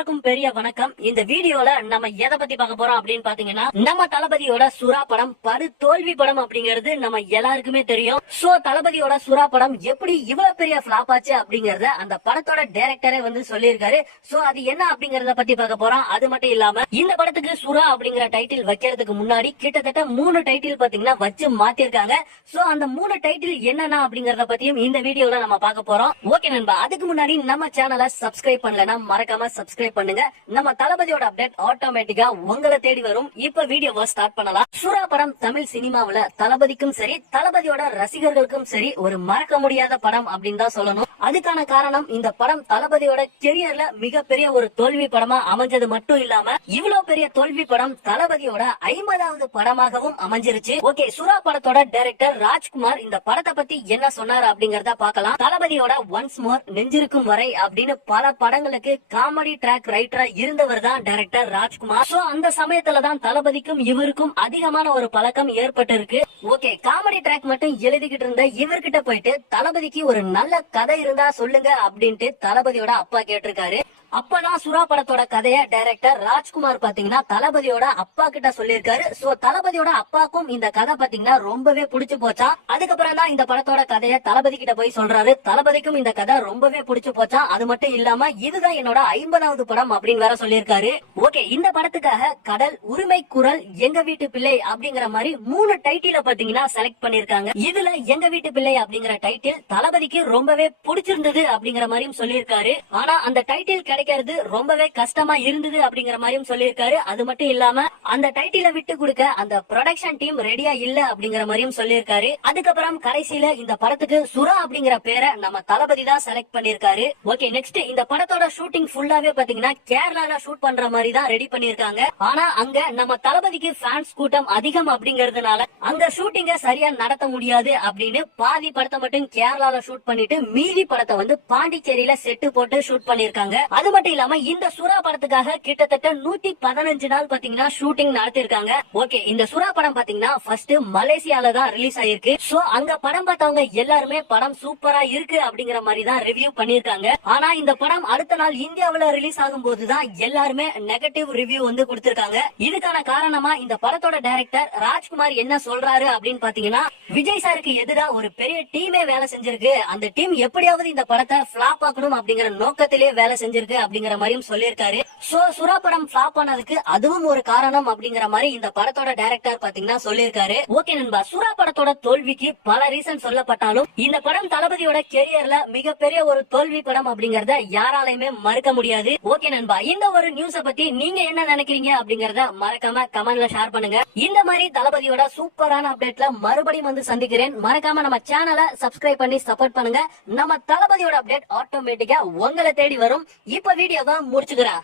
எல்லாருக்கும் பெரிய வணக்கம். இந்த வீடியோல நம்ம எதை பத்தி பார்க்க போறோம் அப்படின்னு பாத்தீங்கன்னா, நம்ம தளபதியோட சுறா படம் படு தோல்வி படம் அப்படிங்கிறது நம்ம எல்லாருக்குமே தெரியும். சோ தளபதியோட சுறா படம் எப்படி இவ்வளவு பெரிய பிளாப் ஆச்சு அப்படிங்கறத அந்த படத்தோட டைரக்டரே வந்து சொல்லியிருக்காரு. சோ அது என்ன அப்படிங்கறத பத்தி பார்க்க போறோம். அது மட்டும் இல்லாம இந்த படத்துக்கு சுறா அப்படிங்கிற டைட்டில் வைக்கிறதுக்கு முன்னாடி கிட்டத்தட்ட 3 டைட்டில் பாத்தீங்கன்னா வச்சு மாத்திருக்காங்க. சோ அந்த 3 டைட்டில் என்னன்னா அப்படிங்கறத பத்தியும் இந்த வீடியோல நம்ம பார்க்க போறோம். ஓகே நண்பா, அதுக்கு முன்னாடி நம்ம சேனலை சப்ஸ்கிரைப் பண்ணலனா மறக்காம சப்ஸ்கிரைப் பண்ணுங்க. நம்ம தளபதியோட அப்டேட் ஆட்டோமேட்டிக்கா உங்களை தேடி வரும். இப்ப வீடியோவை ஸ்டார்ட் பண்ணலாம். சுறா படம் தமிழ் சினிமாவுல தளபதிக்கும் சரி தளபதியோட ரசிகர்களுக்கும் சரி ஒரு மறக்க முடியாத படம் அப்படின்னு தான் சொல்லணும். அதுக்கான காரணம் இந்த படம் தளபதியோட கெரியர்ல மிகப்பெரிய ஒரு தோல்வி படமா அமைஞ்சது மட்டும் இல்லாம இவ்வளவு பெரிய தோல்வி படம் தளபதியோட 50வது படமாகவும் அமைஞ்சிருச்சு. ஓகே, சுறா படத்தோட டைரக்டர் ராஜ்குமார் இந்த படத்தை பத்தி என்ன சொன்னாரு அப்படிங்கறத பார்க்கலாம். தளபதியோட ஒன்ஸ் மோர் நெஞ்சிருக்கும் வரை அப்படின்னு பல படங்களுக்கு காமெடி ட்ராக் ரைட்டரா இருந்தவர் தான் டைரக்டர் ராஜ்குமார். சோ அந்த சமயத்துல தான் தளபதிக்கும் இவருக்கும் அதிகமான ஒரு பழக்கம் ஏற்பட்டு இருக்கு. ஓகே, காமெடி ட்ராக் மட்டும் எழுதிக்கிட்டு இருந்த இவர்கிட்ட போயிட்டு தளபதிக்கு ஒரு நல்ல கதை இருந்தா சொல்லுங்க அப்படின்ட்டு தளபதியோட அப்பா கேட்டிருக்காரு. அப்பதான் சுறா படத்தோட கதைய டைரக்டர் ராஜ்குமார் பாத்தீங்கன்னா தளபதியோட அப்பா கிட்ட சொல்லியிருக்காரு. சோ தளபதியோட அப்பாக்கும் இந்த கதை பாத்தீங்கன்னா ரொம்பவே பிடிச்சு போச்சா. அதுக்கப்புறம் தான் இந்த படத்தோட கதைய தளபதி கிட்ட போய் சொல்றாரு. தளபதிக்கும் இந்த கதை ரொம்பவே பிடிச்சு போச்சா. அது மட்டும் இல்லாம இதுதான் என்னோட 50வது படம் அப்படின்னு வேற சொல்லியிருக்காரு. ஓகே, இந்த படத்துக்காக கடல், உரிமை குரல், எங்க வீட்டு பிள்ளை அப்படிங்கிற மாதிரி 3 டைட்டில பாத்தீங்கன்னா செலக்ட் பண்ணிருக்காங்க. இதுல எங்க வீட்டு பிள்ளை அப்படிங்கிற டைட்டில் தளபதிக்கு ரொம்பவே பிடிச்சிருந்தது அப்படிங்கிற மாதிரியும் சொல்லியிருக்காரு. ஆனா அந்த டைட்டில் கிடைக்கிறது ரொம்பவே கஷ்டமா இருந்தது அப்படிங்கிற மாதிரியும் சொல்லியிருக்காரு. அது மட்டும் இல்லாம அந்த டைட்டில விட்டு கொடுக்க அந்த ப்ரொடக்ஷன் டீம் ரெடியா இல்ல அப்படிங்கிற மாதிரியும் சொல்லியிருக்காரு. அதுக்கப்புறம் கடைசியில இந்த படத்துக்கு சுறா அப்படிங்கிற பேரை நம்ம தளபதி தான் செலக்ட் பண்ணிருக்காரு. ஓகே, நெக்ஸ்ட் இந்த படத்தோட ஷூட்டிங் ஃபுல்லாவே பாத்தீங்கன்னா கேரளால ஷூட் பண்ற மாதிரி தான் ரெடி பண்ணிருக்காங்க. ஆனா அங்க நம்ம தளபதிக்கு ஃபேன்ஸ் கூட்டம் அதிகம் அப்படிங்கறதுனால அங்க ஷூட்டிங்க சரியா நடத்த முடியாது அப்படின்னு பாதி படத்தை மட்டும் கேரளால ஷூட் பண்ணிட்டு மீதி படத்தை வந்து பாண்டிச்சேரியில செட்டு போட்டு ஷூட் பண்ணிருக்காங்க. அது மட்டும் இல்லாம இந்த சுறா படத்துக்காக கிட்டத்தட்ட 115 நாள் பாத்தீங்கன்னா ஷூட்டிங் நடத்திருக்காங்க. ஓகே, இந்த சுறா படம் பாத்தீங்கன்னா ஃபர்ஸ்ட் மலேசியால தான் ரிலீஸ் ஆயிருக்கு. சோ அங்க படம் பார்த்தவங்க எல்லாருமே படம் சூப்பரா இருக்கு அப்படிங்கிற மாதிரி தான் ரிவ்யூ பண்ணிருக்காங்க. ஆனா இந்த படம் அடுத்த நாள் இந்தியாவுல ரிலீஸ் ஆகும் போதுதான் எல்லாருமே நெகட்டிவ் ரிவ்யூ வந்து கொடுத்திருக்காங்க. இதுக்கான காரணமா இந்த படத்தோட டைரக்டர் ராஜ்குமார் என்ன சொல்றாரு அப்படின்னு பாத்தீங்கன்னா, விஜய் சாருக்கு எதிரா ஒரு பெரிய டீமே வேலை செஞ்சிருக்கு. அந்த டீம் எப்படியாவது இந்த படத்தை பிளாப் ஆக்கணும் அப்படிங்கிற நோக்கத்திலே வேலை செஞ்சிருக்கு அப்படிங்கிற மாதிரியும் சொல்லியிருக்காரு. சோ சுறா படம் பிளாப் ஆனதுக்கு அதுவும் ஒரு காரணம் அப்படிங்கிற மாதிரி இந்த படத்தோட டைரக்டர் பாத்தீங்கன்னா சொல்லியிருக்காரு. ஓகே நண்பா, சுறா படத்தோட தோல்விக்கு பல ரீசன் சொல்லப்பட்டாலும் இந்த படம் தளபதியோட கெரியர்ல மிகப்பெரிய ஒரு தோல்வி படம் அப்படிங்கறத யாராலையுமே மறுக்க முடியாது. ஓகே நண்பா, இந்த ஒரு நியூஸ பத்தி நீங்க என்ன நினைக்கிறீங்க அப்படிங்கறத மறக்காம கமெண்ட்ல ஷேர் பண்ணுங்க. இந்த மாதிரி தளபதியோட சூப்பரான அப்டேட்ல மறுபடியும் வந்து சந்திக்கிறேன். மறக்காம நம்ம சேனலை சப்ஸ்கிரைப் பண்ணி சப்போர்ட் பண்ணுங்க. நம்ம தளபதியோட அப்டேட் ஆட்டோமேட்டிக்கா உங்களை தேடி வரும். இப்ப வீடியோவை முடிச்சுக்கிறேன்.